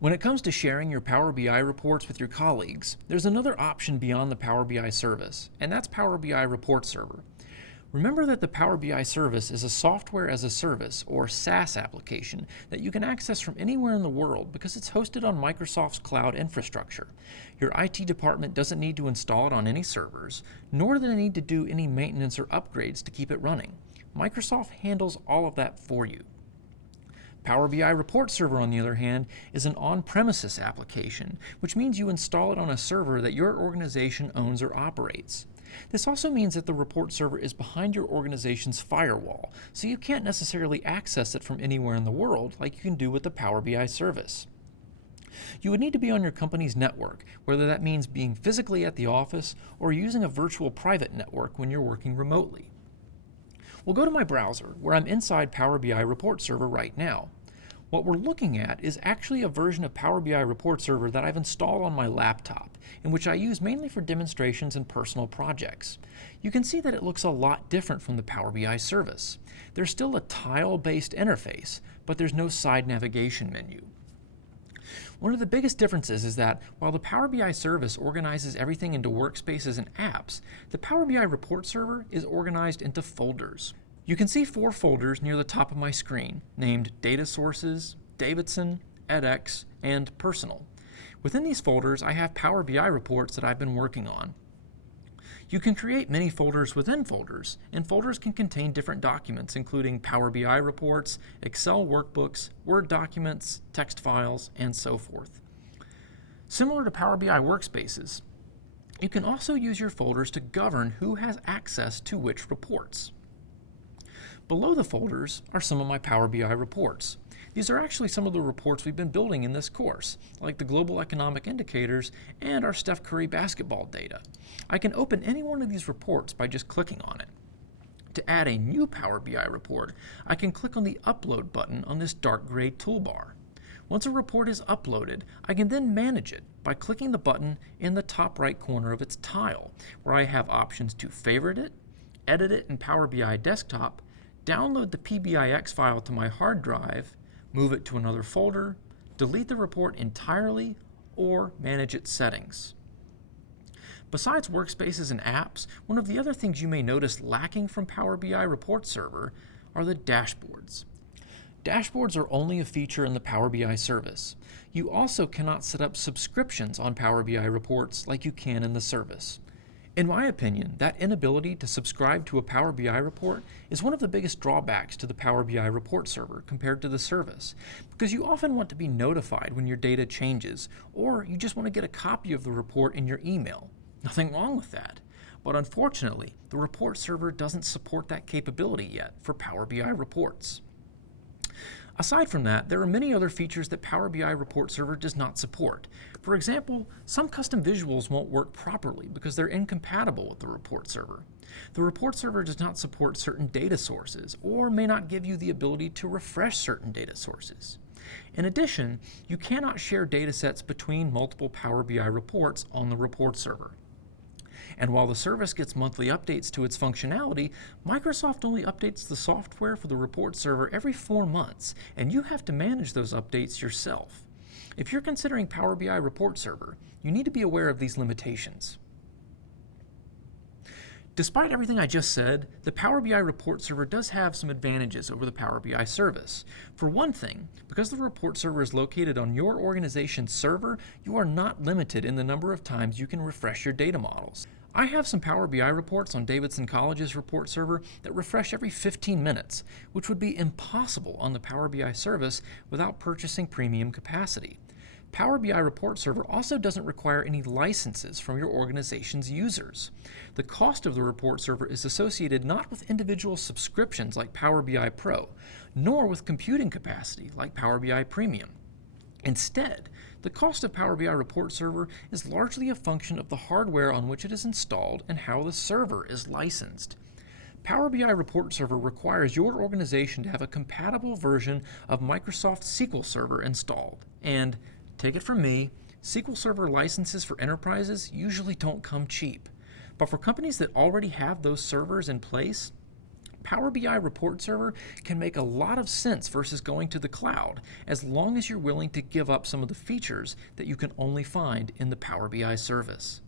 When it comes to sharing your Power BI reports with your colleagues, there's another option beyond the Power BI service, and that's Power BI Report Server. Remember that the Power BI service is a software as a service, or SaaS application, that you can access from anywhere in the world because it's hosted on Microsoft's cloud infrastructure. Your IT department doesn't need to install it on any servers, nor do they need to do any maintenance or upgrades to keep it running. Microsoft handles all of that for you. Power BI Report Server, on the other hand, is an on-premises application, which means you install it on a server that your organization owns or operates. This also means that the report server is behind your organization's firewall, so you can't necessarily access it from anywhere in the world like you can do with the Power BI service. You would need to be on your company's network, whether that means being physically at the office or using a virtual private network when you're working remotely. We'll go to my browser, where I'm inside Power BI Report Server right now. What we're looking at is actually a version of Power BI Report Server that I've installed on my laptop, and which I use mainly for demonstrations and personal projects. You can see that it looks a lot different from the Power BI service. There's still a tile-based interface, but there's no side navigation menu. One of the biggest differences is that while the Power BI service organizes everything into workspaces and apps, the Power BI Report Server is organized into folders. You can see 4 folders near the top of my screen, named Data Sources, Davidson, edX, and Personal. Within these folders, I have Power BI reports that I've been working on. You can create many folders within folders, and folders can contain different documents, including Power BI reports, Excel workbooks, Word documents, text files, and so forth. Similar to Power BI workspaces, you can also use your folders to govern who has access to which reports. Below the folders are some of my Power BI reports. These are actually some of the reports we've been building in this course, like the global economic indicators and our Steph Curry basketball data. I can open any one of these reports by just clicking on it. To add a new Power BI report, I can click on the Upload button on this dark gray toolbar. Once a report is uploaded, I can then manage it by clicking the button in the top right corner of its tile, where I have options to favorite it, edit it in Power BI Desktop, download the PBIX file to my hard drive, move it to another folder, delete the report entirely, or manage its settings. Besides workspaces and apps, one of the other things you may notice lacking from Power BI Report Server are the dashboards. Dashboards are only a feature in the Power BI service. You also cannot set up subscriptions on Power BI reports like you can in the service. In my opinion, that inability to subscribe to a Power BI report is one of the biggest drawbacks to the Power BI Report Server compared to the service, because you often want to be notified when your data changes, or you just want to get a copy of the report in your email. Nothing wrong with that. But unfortunately, the Report Server doesn't support that capability yet for Power BI reports. Aside from that, there are many other features that Power BI Report Server does not support. For example, some custom visuals won't work properly because they're incompatible with the Report Server. The Report Server does not support certain data sources, or may not give you the ability to refresh certain data sources. In addition, you cannot share datasets between multiple Power BI reports on the Report Server. And while the service gets monthly updates to its functionality, Microsoft only updates the software for the Report Server every 4 months, and you have to manage those updates yourself. If you're considering Power BI Report Server, you need to be aware of these limitations. Despite everything I just said, the Power BI Report Server does have some advantages over the Power BI service. For one thing, because the Report Server is located on your organization's server, you are not limited in the number of times you can refresh your data models. I have some Power BI reports on Davidson College's Report Server that refresh every 15 minutes, which would be impossible on the Power BI service without purchasing premium capacity. Power BI Report Server also doesn't require any licenses from your organization's users. The cost of the Report Server is associated not with individual subscriptions like Power BI Pro, nor with computing capacity like Power BI Premium. Instead, the cost of Power BI Report Server is largely a function of the hardware on which it is installed and how the server is licensed. Power BI Report Server requires your organization to have a compatible version of Microsoft SQL Server installed, and take it from me, SQL Server licenses for enterprises usually don't come cheap. But for companies that already have those servers in place, Power BI Report Server can make a lot of sense versus going to the cloud, as long as you're willing to give up some of the features that you can only find in the Power BI service.